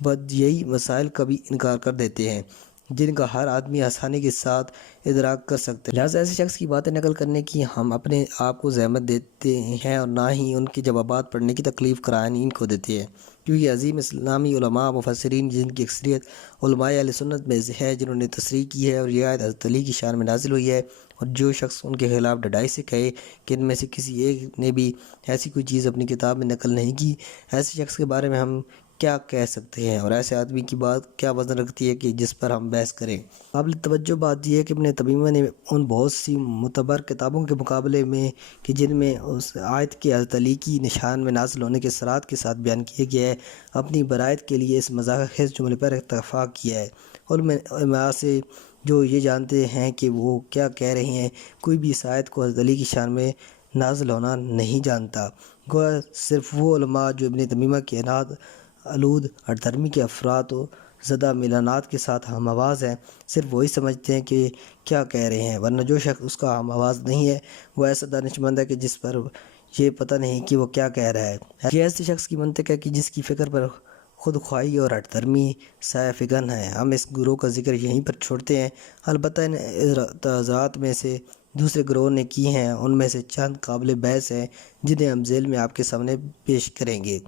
بدیہی مسائل کا بھی انکار کر دیتے ہیں جن کا ہر آدمی آسانی کے ساتھ ادراک کر سکتے ہیں۔ لہٰذا ایسے شخص کی باتیں نقل کرنے کی ہم اپنے آپ کو زحمت دیتے ہیں اور نہ ہی ان کے جوابات پڑھنے کی تکلیف قرائنین کو دیتے ہیں، کیونکہ عظیم اسلامی علماء مفسرین جن کی اکثریت علماء اہل سنت میں ہے، جنہوں نے تصریح کی ہے اور یہ آیت حضرت علی کی شان میں نازل ہوئی ہے، اور جو شخص ان کے خلاف ڈھٹائی سے کہے کہ ان میں سے کسی ایک نے بھی ایسی کوئی چیز اپنی کتاب میں نقل نہیں کی، ایسے شخص کے بارے میں ہم کیا کہہ سکتے ہیں اور ایسے آدمی کی بات کیا وزن رکھتی ہے کہ جس پر ہم بحث کریں۔ قابل توجہ بات یہ ہے کہ ابن تیمیہ نے ان بہت سی معتبر کتابوں کے مقابلے میں کہ جن میں اس آیت کے حضرت علی کی نشان میں نازل ہونے کے اثرات کے ساتھ بیان کیا گیا ہے، اپنی برائت کے لیے اس مضحک خیز جملے پر اتفاق کیا ہے۔ علماء سے جو یہ جانتے ہیں کہ وہ کیا کہہ رہے ہیں، کوئی بھی اس آیت کو حضرت علی کی شان میں نازل ہونا نہیں جانتا۔ گویا صرف وہ علماء جو ابن تیمیہ کے عناد آلود ہٹ دھرمی کے افراد و زدہ میلانات کے ساتھ ہم آواز ہیں، صرف وہی سمجھتے ہیں کہ کیا کہہ رہے ہیں، ورنہ جو شخص اس کا ہم آواز نہیں ہے وہ ایسا دانشمند ہے کہ جس پر یہ پتہ نہیں کہ وہ کیا کہہ رہا ہے۔ یہ ایسے شخص کی منطق ہے کہ جس کی فکر پر خود خواہی اور ہٹ دھرمی سایہ فگن ہے۔ ہم اس گروہ کا ذکر یہیں پر چھوڑتے ہیں، البتہ ان اعتراضات میں سے دوسرے گروہ نے کی ہیں، ان میں سے چند قابل بحث ہیں جنہیں ہم ذیل میں آپ کے سامنے پیش کریں گے۔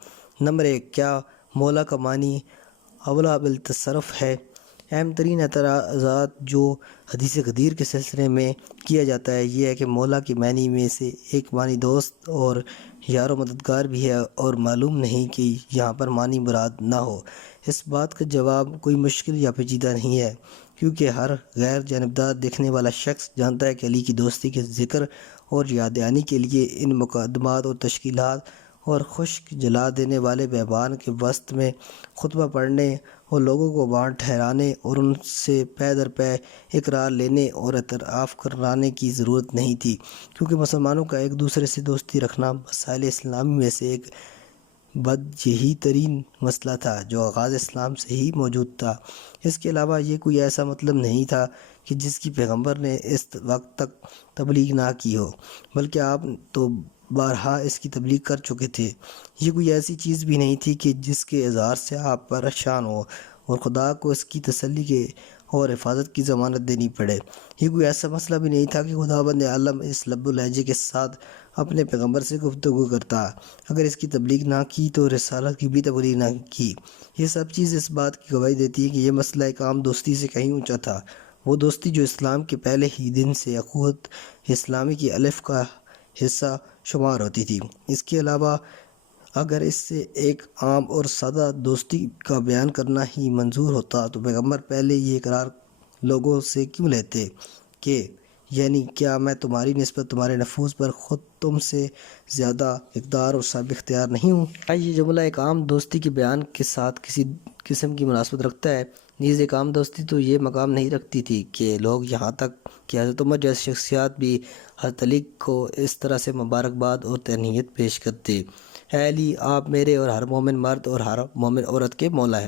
نمبر 1، کیا مولا کا معنی اولا بالتصرف ہے؟ اہم ترین اعتراضات جو حدیث غدیر کے سلسلے میں کیا جاتا ہے یہ ہے کہ مولا کے معنی میں سے ایک معنی دوست اور یار و مددگار بھی ہے، اور معلوم نہیں کہ یہاں پر معنی مراد نہ ہو۔ اس بات کا جواب کوئی مشکل یا پیچیدہ نہیں ہے، کیونکہ ہر غیر جانبدار دیکھنے والا شخص جانتا ہے کہ علی کی دوستی کے ذکر اور یاد دہانی کے لیے ان مقدمات اور تشکیلات اور خشک جلا دینے والے بیابان کے وسط میں خطبہ پڑھنے اور لوگوں کو بانٹ ٹھہرانے اور ان سے پے در پے اقرار لینے اور اعتراف کرانے کی ضرورت نہیں تھی، کیونکہ مسلمانوں کا ایک دوسرے سے دوستی رکھنا مسائل اسلامی میں سے ایک بدیہی ترین مسئلہ تھا جو آغاز اسلام سے ہی موجود تھا۔ اس کے علاوہ یہ کوئی ایسا مطلب نہیں تھا کہ جس کی پیغمبر نے اس وقت تک تبلیغ نہ کی ہو، بلکہ آپ تو بارہا اس کی تبلیغ کر چکے تھے۔ یہ کوئی ایسی چیز بھی نہیں تھی کہ جس کے اظہار سے آپ پریشان ہو اور خدا کو اس کی تسلی کے اور حفاظت کی ضمانت دینی پڑے۔ یہ کوئی ایسا مسئلہ بھی نہیں تھا کہ خداوند عالم اس لب و لہجے کے ساتھ اپنے پیغمبر سے گفتگو کرتا، اگر اس کی تبلیغ نہ کی تو رسالت کی بھی تبلیغ نہ کی۔ یہ سب چیز اس بات کی گواہی دیتی ہے کہ یہ مسئلہ ایک عام دوستی سے کہیں اونچا تھا، وہ دوستی جو اسلام کے پہلے ہی دن سے اخوت اسلامی کی الف کا حصہ شمار ہوتی تھی۔ اس کے علاوہ اگر اس سے ایک عام اور سادہ دوستی کا بیان کرنا ہی منظور ہوتا تو پیغمبر پہلے یہ اقرار لوگوں سے کیوں لیتے کہ یعنی کیا میں تمہاری نسبت تمہارے نفوذ پر خود تم سے زیادہ اقدار اور صاحب اختیار نہیں ہوں؟ یہ جملہ ایک عام دوستی کے بیان کے ساتھ کسی قسم کی مناسبت رکھتا ہے، نیز ایک عام دوستی تو یہ مقام نہیں رکھتی تھی کہ لوگ یہاں تک کہ حضرت عمر جیسے شخصیات بھی حضرت علی کو اس طرح سے مبارکباد اور تہنیت پیش کرتے، اے علی آپ میرے اور ہر مومن مرد اور ہر مومن عورت کے مولا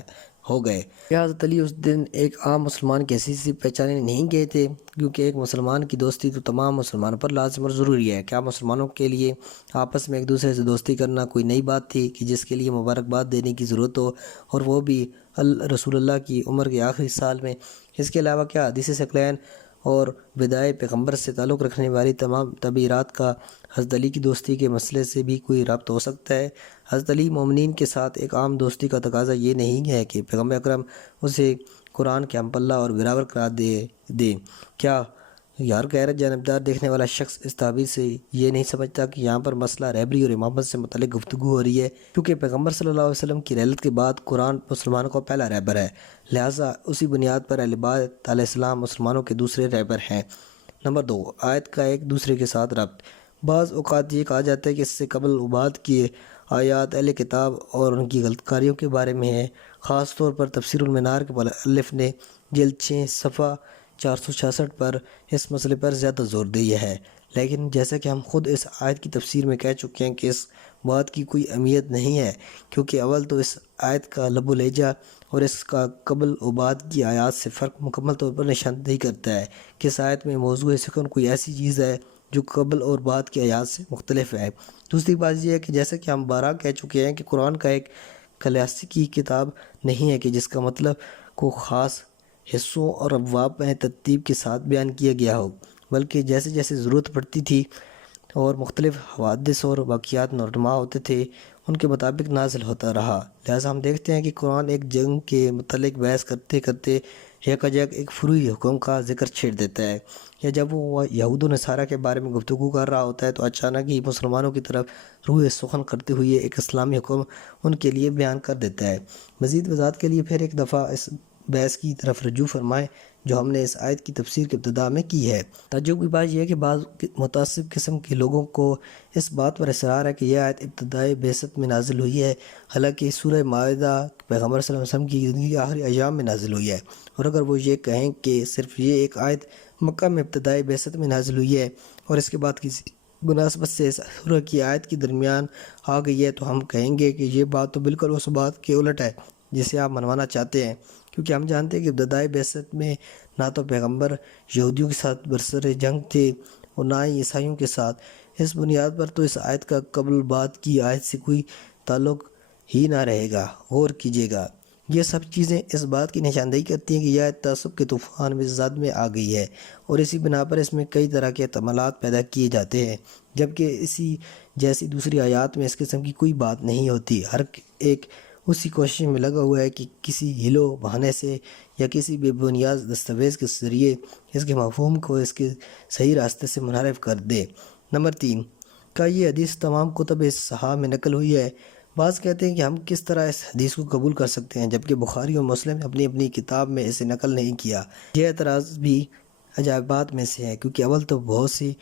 ہو گئے۔ یہ حضرت علی اس دن ایک عام مسلمان کی حیثیت سے پہچانے نہیں گئے تھے، کیونکہ ایک مسلمان کی دوستی تو تمام مسلمانوں پر لازم اور ضروری ہے۔ کیا مسلمانوں کے لیے آپس میں ایک دوسرے سے دوستی کرنا کوئی نئی بات تھی کہ جس کے لیے مبارکباد دینے کی ضرورت ہو، اور وہ بھی رسول اللہ کی عمر کے آخری سال میں؟ اس کے علاوہ کیا حدیث ثقلین اور بدائے پیغمبر سے تعلق رکھنے والی تمام تعبیرات کا حضرت علی کی دوستی کے مسئلے سے بھی کوئی ربط ہو سکتا ہے؟ حضرت علی مومنین کے ساتھ ایک عام دوستی کا تقاضا یہ نہیں ہے کہ پیغمبر اکرم اسے قرآن کے ہم پلہ اور برابر قرار دیں۔ کیا یار غیر جانبدار دیکھنے والا شخص اس تعبیر سے یہ نہیں سمجھتا کہ یہاں پر مسئلہ رہبری اور امامت سے متعلق گفتگو ہو رہی ہے؟ کیونکہ پیغمبر صلی اللہ علیہ وسلم کی رحلت کے بعد قرآن مسلمانوں کا پہلا رہبر ہے، لہٰذا اسی بنیاد پر اہل بیت علیہ السلام مسلمانوں کے دوسرے رہبر ہیں۔ نمبر 2، آیت کا ایک دوسرے کے ساتھ ربط۔ بعض اوقات یہ کہا جاتا ہے کہ اس سے قبل و بعد کی آیات اہل کتاب اور ان کی غلط کاریوں کے بارے میں ہے۔ خاص طور پر تفسیر المنار کے مؤلف نے جلد 6 صفحہ 466 پر اس مسئلے پر زیادہ زور دیا ہے، لیکن جیسا کہ ہم خود اس آیت کی تفسیر میں کہہ چکے ہیں کہ اس بات کی کوئی اہمیت نہیں ہے، کیونکہ اول تو اس آیت کا لب و لہجہ اور اس کا قبل و بعد کی آیات سے فرق مکمل طور پر نشاندہی کرتا ہے کہ اس آیت میں موضوع سکن کوئی ایسی چیز ہے جو قبل اور بعد کی آیات سے مختلف ہے۔ دوسری بات یہ ہے کہ جیسا کہ ہم بارہا کہہ چکے ہیں کہ قرآن کا ایک کلاسیکی کتاب نہیں ہے کہ جس کا مطلب کو خاص حصوں اور ابواب میں ترتیب کے ساتھ بیان کیا گیا ہو، بلکہ جیسے جیسے ضرورت پڑتی تھی اور مختلف حوادث اور واقعات نما ہوتے تھے ان کے مطابق نازل ہوتا رہا۔ لہٰذا ہم دیکھتے ہیں کہ قرآن ایک جنگ کے متعلق بحث کرتے کرتے یکجا ایک فروعی حکم کا ذکر چھیڑ دیتا ہے، یا جب وہ یہود و نصارہ کے بارے میں گفتگو کر رہا ہوتا ہے تو اچانک ہی مسلمانوں کی طرف روح سخن کرتے ہوئے ایک اسلامی حکم ان کے لیے بیان کر دیتا ہے۔ مزید وضاحت کے لیے پھر ایک دفعہ اس بحث کی طرف رجوع فرمائیں جو ہم نے اس آیت کی تفسیر کے ابتدا میں کی ہے۔ تعجب کی بات یہ ہے کہ بعض متعصب قسم کے لوگوں کو اس بات پر اصرار ہے کہ یہ آیت ابتدائی بعثت میں نازل ہوئی ہے، حالانکہ سورہ مائدہ پیغمبر صلی اللہ علیہ وسلم کی زندگی کے آخری ایام میں نازل ہوئی ہے، اور اگر وہ یہ کہیں کہ صرف یہ ایک آیت مکہ میں ابتدائی بعثت میں نازل ہوئی ہے اور اس کے بعد کسی مناسبت سے اس سورہ کی آیت کے درمیان آ گئی ہے، تو ہم کہیں گے کہ یہ بات تو بالکل اس بات کے الٹ ہے جسے آپ منوانا چاہتے ہیں، کیونکہ ہم جانتے ہیں کہ ابتدائی بعثت میں نہ تو پیغمبر یہودیوں کے ساتھ برسر جنگ تھے اور نہ ہی عیسائیوں کے ساتھ۔ اس بنیاد پر تو اس آیت کا قبل بعد کی آیت سے کوئی تعلق ہی نہ رہے گا۔ غور کیجیے گا، یہ سب چیزیں اس بات کی نشاندہی کرتی ہیں کہ یہ آیت تعصب کے طوفان میں زد میں آ گئی ہے، اور اسی بنا پر اس میں کئی طرح کے احتمالات پیدا کیے جاتے ہیں، جبکہ اسی جیسی دوسری آیات میں اس قسم کی کوئی بات نہیں ہوتی۔ ہر ایک اسی کوشش میں لگا ہوا ہے کہ کسی ہیلو بہانے سے یا کسی بے بنیاد دستاویز کے ذریعے اس کے مفہوم کو اس کے صحیح راستے سے منحرف کر دے۔ نمبر 3، کا یہ حدیث تمام کتب صحاح میں نقل ہوئی ہے؟ بعض کہتے ہیں کہ ہم کس طرح اس حدیث کو قبول کر سکتے ہیں جبکہ بخاری اور مسلم نے اپنی اپنی کتاب میں اسے نقل نہیں کیا۔ یہ اعتراض بھی عجائبات میں سے ہے، کیونکہ اول تو بہت سی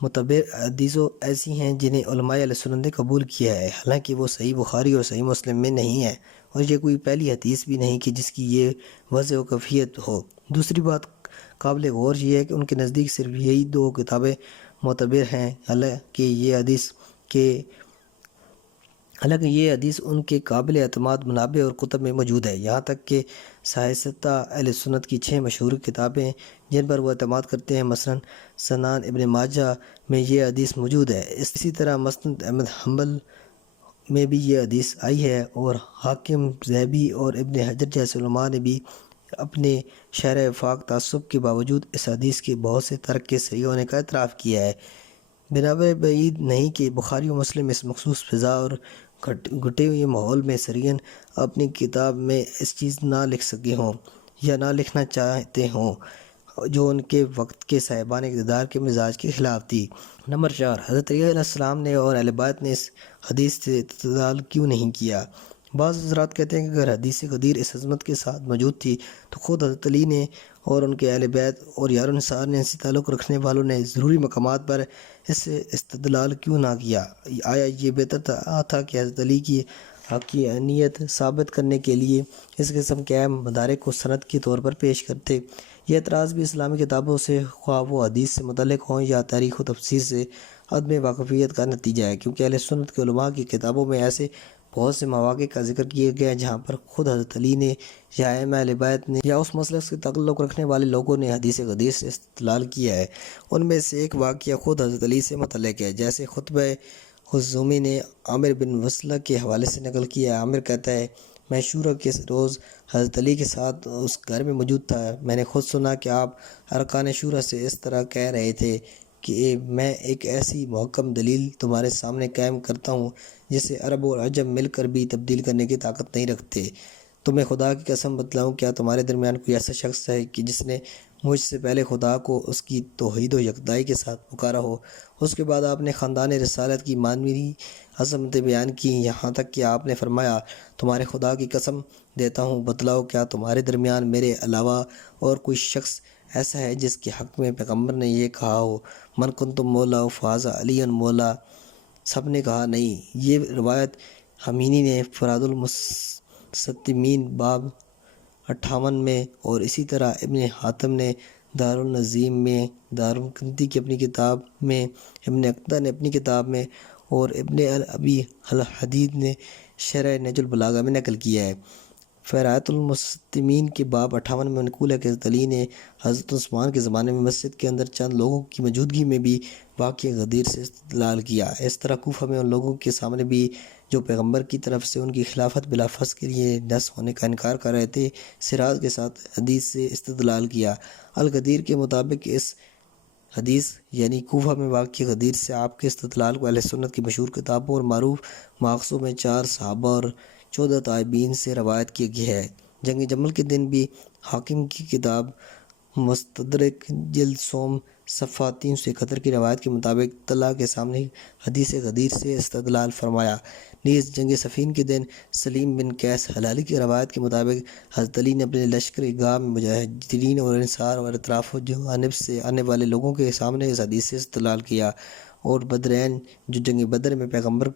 معتبر حدیثوں ایسی ہیں جنہیں علماء اہل سنت نے قبول کیا ہے، حالانکہ وہ صحیح بخاری اور صحیح مسلم میں نہیں ہے، اور یہ کوئی پہلی حدیث بھی نہیں کہ جس کی یہ وضع و کیفیت ہو۔ دوسری بات قابل غور یہ ہے کہ ان کے نزدیک صرف یہی 2 کتابیں معتبر ہیں، حالانکہ یہ حدیث ان کے قابل اعتماد منابع اور کتب میں موجود ہے، یہاں تک کہ سائنسداں اہل سنت کی 6 مشہور کتابیں جن پر وہ اعتماد کرتے ہیں، مثلا سنن ابن ماجہ میں یہ حدیث موجود ہے، اسی طرح مسند احمد حنبل میں بھی یہ حدیث آئی ہے، اور حاکم، ذہبی اور ابن حجر جیسے علماء نے بھی اپنے شرح وفاق تعصب کے باوجود اس حدیث کے بہت سے ترک کے صحیح ہونے کا اعتراف کیا ہے۔ بنابر بعید نہیں کہ بخاری و مسلم اس مخصوص فضا اور گھٹے ہوئے ماحول میں سرین اپنی کتاب میں اس چیز نہ لکھ سکے ہوں یا نہ لکھنا چاہتے ہوں جو ان کے وقت کے صاحبان اقتدار کے مزاج کے خلاف تھی۔ نمبر 4، حضرت علیہ السلام نے اور اہل بیت نے اس حدیث سے استدلال کیوں نہیں کیا؟ بعض حضرات کہتے ہیں کہ اگر حدیث قدیر اس عظمت کے ساتھ موجود تھی تو خود حضرت علی نے اور ان کے اہل بیت اور یار انصار نے، ان سے تعلق رکھنے والوں نے ضروری مقامات پر اس سے استدلال کیوں نہ کیا؟ آیا یہ بہتر تھا کہ حضرت علی کی حقانیت ثابت کرنے کے لیے اس قسم کے اہم مدارک کو سند کے طور پر پیش کرتے؟ یہ اعتراض بھی اسلامی کتابوں سے، خواہ وہ حدیث سے متعلق ہوں یا تاریخ و تفسیر سے، عدم واقفیت کا نتیجہ ہے، کیونکہ اہل سنت کے علماء کی کتابوں میں ایسے بہت سے مواقع کا ذکر کیا گیا ہے جہاں پر خود حضرت علی نے یا ائمہ اہل بیت نے یا اس مسلک سے تعلق رکھنے والے لوگوں نے حدیث قدیر سے استدلال کیا ہے۔ ان میں سے ایک واقعہ خود حضرت علی سے متعلق ہے، جیسے خطبہ خزومی نے عامر بن وصلہ کے حوالے سے نقل کیا ہے۔ عامر کہتا ہے، میں عاشوراء کے روز حضرت علی کے ساتھ اس گھر میں موجود تھا، میں نے خود سنا کہ آپ ارکان شورا سے اس طرح کہہ رہے تھے کہ میں ایک ایسی محکم دلیل تمہارے سامنے قائم کرتا ہوں جسے عرب اور عجم مل کر بھی تبدیل کرنے کی طاقت نہیں رکھتے، تمہیں خدا کی قسم بتلاؤں، کیا تمہارے درمیان کوئی ایسا شخص ہے کہ جس نے مجھ سے پہلے خدا کو اس کی توحید و یکتائی کے ساتھ پکارا ہو؟ اس کے بعد آپ نے خاندان رسالت کی معنوی عظمتیں بیان کی، یہاں تک کہ آپ نے فرمایا تمہارے خدا کی قسم دیتا ہوں، بتلاؤ کیا تمہارے درمیان میرے علاوہ اور کوئی شخص ایسا ہے جس کے حق میں پیغمبر نے یہ کہا ہو، من کنتم مولا فاز علی مولا؟ سب نے کہا نہیں۔ یہ روایت حمینی نے فراد المستمین باب 58 میں، اور اسی طرح ابن حاتم نے دارالنظیم میں، دارالقطنی کی اپنی کتاب میں، ابن عقدہ نے اپنی کتاب میں، اور ابن ابی الحدید نے شرح نہج البلاغہ میں نقل کیا ہے۔ فرات المستمین کے باب 58 میں منقول ہے کہ حضرت علی نے حضرت عثمان کے زمانے میں مسجد کے اندر چند لوگوں کی موجودگی میں بھی واقعہ غدیر سے استدلال کیا۔ اس طرح کوفہ میں ان لوگوں کے سامنے بھی جو پیغمبر کی طرف سے ان کی خلافت بلا فصل کے لیے نص ہونے کا انکار کر رہے تھے، سراج کے ساتھ حدیث سے استدلال کیا۔ الغدیر کے مطابق اس حدیث یعنی کوفہ میں واقع غدیر سے آپ کے استدلال کو اہل سنت کی مشہور کتابوں اور معروف مواقعوں میں 4 صحابہ اور 14 تابعین سے روایت کیا گیا ہے۔ جنگ جمل کے دن بھی حاکم کی کتاب مستدرک جلد سوم صفحہ 371 کی روایت کے مطابق طلحہ کے سامنے حدیث غدیر سے استدلال فرمایا۔ نیز جنگ صفین کے دن سلیم بن قیس ہلالی کی روایت کے مطابق حضرت علی نے اپنے لشکر گاہ میں مہاجرین اور انصار اور اطراف و جانب سے آنے والے لوگوں کے سامنے اس حدیث سے استدلال کیا، اور بدرین جو جنگ بدر میں پیغمبر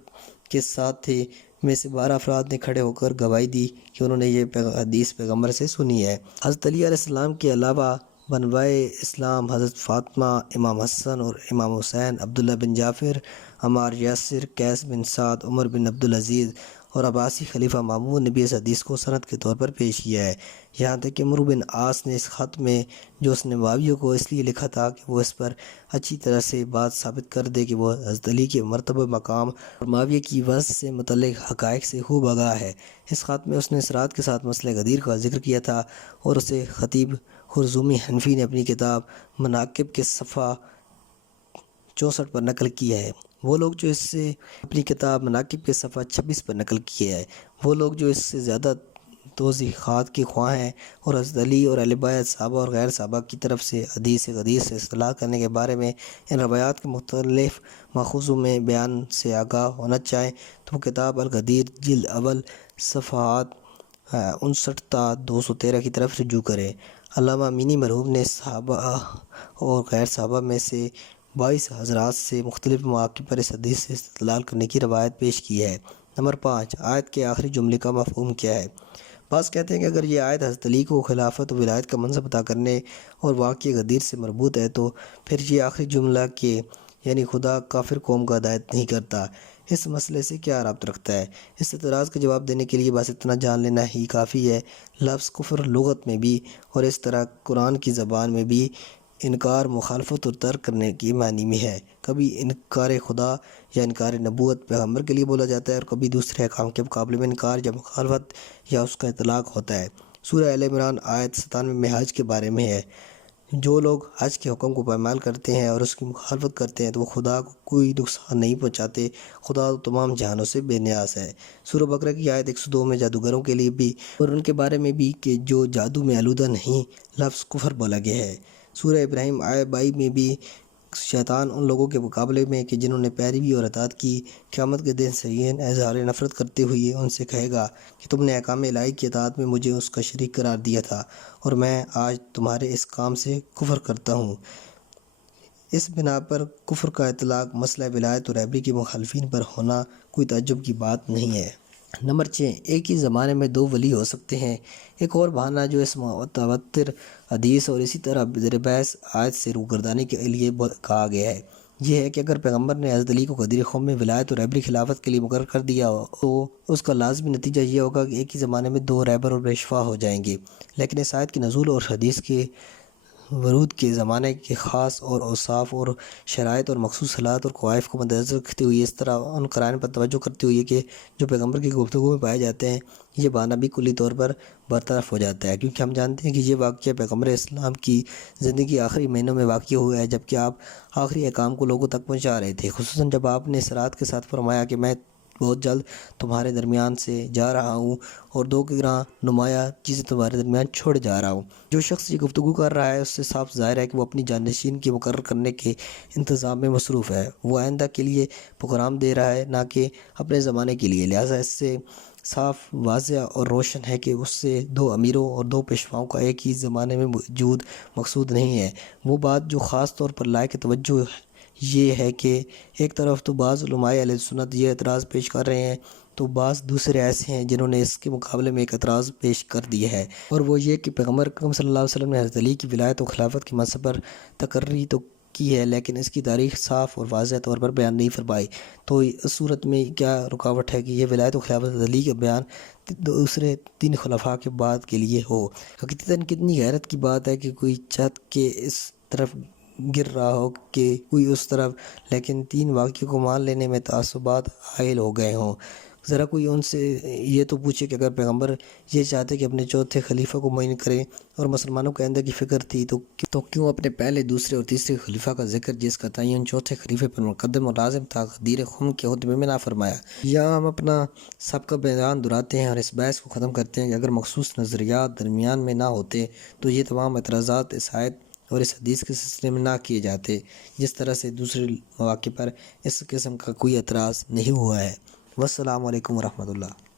کے ساتھ تھے میں سے 12 افراد نے کھڑے ہو کر گواہی دی کہ انہوں نے یہ حدیث پیغمبر سے سنی ہے۔ حضرت علی علیہ السلام کے علاوہ بنوائے اسلام حضرت فاطمہ، امام حسن اور امام حسین، عبداللہ بن جعفر، عمار یاسر، قیس بن سعد، عمر بن عبدالعزیز اور عباسی خلیفہ مامون نے بھی اس حدیث کو سند کے طور پر پیش کیا ہے۔ یہاں تک کہ عمرو بن عاص نے اس خط میں جو اس نے معاویہ کو اس لیے لکھا تھا کہ وہ اس پر اچھی طرح سے بات ثابت کر دے کہ وہ حضرت علی کے مرتبہ مقام اور معاویہ کی وضع سے متعلق حقائق سے خوب آگاہ ہے، اس خط میں اس نے اصرات کے ساتھ مسئلہ غدیر کا ذکر کیا تھا، اور اسے خطیب خرزومی حنفی نے اپنی کتاب مناقب کے صفحہ 64 پر نقل کیا ہے۔ وہ لوگ جو اس سے اپنی کتاب مناقب کے صفحہ 26 پر نقل کیا ہے، وہ لوگ جو اس سے زیادہ توضیحات کے خواہاں ہیں اور حضرت علی اور اہل بیت صحابہ اور غیر صحابہ کی طرف سے حدیث غدیر سے اصطلاح کرنے کے بارے میں ان روایات کے مختلف ماخوذوں میں بیان سے آگاہ ہونا چاہیں تو وہ کتاب الغدیر جلد اول صفحات 59 تا 213 کی طرف رجوع کرے۔ علامہ امینی مرحوم نے صحابہ اور غیر صحابہ میں سے 22 حضرات سے مختلف مواقع پر اس حدیث سے استدلال کرنے کی روایت پیش کی ہے۔ نمبر 5، آیت کے آخری جملے کا مفہوم کیا ہے؟ بعض کہتے ہیں کہ اگر یہ آیت حضرت علی کو خلافت و ولایت کا منصب عطا کرنے اور واقعہ غدیر سے مربوط ہے تو پھر یہ آخری جملہ کہ یعنی خدا کافر قوم کا ہدایت نہیں کرتا اس مسئلے سے کیا ربط رکھتا ہے؟ اس اعتراض کا جواب دینے کے لیے بس اتنا جان لینا ہی کافی ہے، لفظ کفر لغت میں بھی اور اس طرح قرآن کی زبان میں بھی انکار، مخالفت اور ترک کرنے کی معنی میں ہے۔ کبھی انکار خدا یا انکار نبوت پیغمبر کے لیے بولا جاتا ہے، اور کبھی دوسرے احکام کے مقابلے میں انکار یا مخالفت یا اس کا اطلاق ہوتا ہے۔ سورہ آل عمران آیت 97 میں حج کے بارے میں ہے۔ جو لوگ حج کے حکم کو پامال کرتے ہیں اور اس کی مخالفت کرتے ہیں تو وہ خدا کو کوئی نقصان نہیں پہنچاتے، خدا تو تمام جہانوں سے بے نیاز ہے۔ سورہ بقرہ کی آیت 102 میں جادوگروں کے لیے بھی اور ان کے بارے میں بھی کہ جو جادو میں آلودہ نہیں لفظ کفر بولا گیا ہے۔ سورہ ابراہیم آیت 22 میں بھی شیطان ان لوگوں کے مقابلے میں کہ جنہوں نے پیروی اور اطاعت کی قیامت کے دن صحیح اظہار نفرت کرتے ہوئے ان سے کہے گا کہ تم نے احکام الہی کی اطاعت میں مجھے اس کا شریک قرار دیا تھا اور میں آج تمہارے اس کام سے کفر کرتا ہوں۔ اس بنا پر کفر کا اطلاق مسئلہ ولایت اور رہبری کے مخالفین پر ہونا کوئی تعجب کی بات نہیں ہے۔ نمبر 6، ایک ہی زمانے میں 2 ولی ہو سکتے ہیں۔ ایک اور بہانہ جو اس متواتر حدیث اور اسی طرح زیر بحث آیت سے روگردانی کے لیے کہا گیا ہے، یہ ہے کہ اگر پیغمبر نے حضرت علی کو غدیر قوم میں ولایت اور رہبری خلافت کے لیے مقرر کر دیا تو اس کا لازمی نتیجہ یہ ہوگا کہ ایک ہی زمانے میں 2 رہبر اور پیشوا ہو جائیں گے۔ لیکن اس آیت کی نزول اور حدیث کے ورود کے زمانے کے خاص اور اوصاف اور شرائط اور مخصوص حالات اور قوائف کو مدنظر رکھتے ہوئے اس طرح ان قرائن پر توجہ کرتے ہوئے کہ جو پیغمبر کی گفتگو میں پائے جاتے ہیں، یہ بہانہ بھی کلی طور پر برطرف ہو جاتا ہے، کیونکہ ہم جانتے ہیں کہ یہ واقعہ پیغمبر اسلام کی زندگی آخری مہینوں میں واقع ہوا ہے، جبکہ آپ آخری احکام کو لوگوں تک پہنچا رہے تھے، خصوصاً جب آپ نے اصرات کے ساتھ فرمایا کہ میں بہت جلد تمہارے درمیان سے جا رہا ہوں اور دو گراں نمایاں چیزیں تمہارے درمیان چھوڑ جا رہا ہوں۔ جو شخص یہ گفتگو کر رہا ہے اس سے صاف ظاہر ہے کہ وہ اپنی جانشین کے مقرر کرنے کے انتظام میں مصروف ہے۔ وہ آئندہ کے لیے پروگرام دے رہا ہے، نہ کہ اپنے زمانے کے لیے۔ لہٰذا اس سے صاف، واضح اور روشن ہے کہ اس سے دو امیروں اور دو پیشواؤں کا ایک ہی زمانے میں وجود مقصود نہیں ہے۔ وہ بات جو خاص طور پر لائق توجہ یہ ہے کہ ایک طرف تو بعض علماء اہل سنت یہ اعتراض پیش کر رہے ہیں، تو بعض دوسرے ایسے ہیں جنہوں نے اس کے مقابلے میں ایک اعتراض پیش کر دیا ہے، اور وہ یہ کہ پیغمبر اکرم صلی اللہ علیہ وسلم نے حضرت علی کی ولایت و خلافت کے منصب پر تقرری تو کی ہے، لیکن اس کی تاریخ صاف اور واضح طور پر بیان نہیں فرمائی۔ تو اس صورت میں کیا رکاوٹ ہے کہ یہ ولایت و خلافت حضرت علی کا بیان دوسرے 3 خلفاء کے بعد کے لیے ہو؟ حقیقتاً کتنی حیرت کی بات ہے کہ کوئی چھت کے اس طرف گر رہا ہو کہ کوئی اس طرف، لیکن 3 واقعوں کو مان لینے میں تعصبات حائل ہو گئے ہوں۔ ذرا کوئی ان سے یہ تو پوچھے کہ اگر پیغمبر یہ چاہتے کہ اپنے چوتھے خلیفہ کو معین کریں اور مسلمانوں کے آئندہ کی فکر تھی تو کیوں اپنے پہلے، دوسرے اور تیسرے خلیفہ کا ذکر، جس کا تعین چوتھے خلیفے پر مقدم اور لازم تھا، غدیر خم کے خطبے میں نہ فرمایا؟ یہاں ہم اپنا سب کا بیان دہراتے ہیں اور اس بحث کو ختم کرتے ہیں کہ اگر مخصوص نظریات درمیان میں نہ ہوتے تو یہ تمام اعتراضات اس آیت اور اس حدیث کے سلسلے میں نہ کیے جاتے، جس طرح سے دوسرے مواقع پر اس قسم کا کوئی اعتراض نہیں ہوا ہے۔ والسلام علیکم ورحمۃ اللہ۔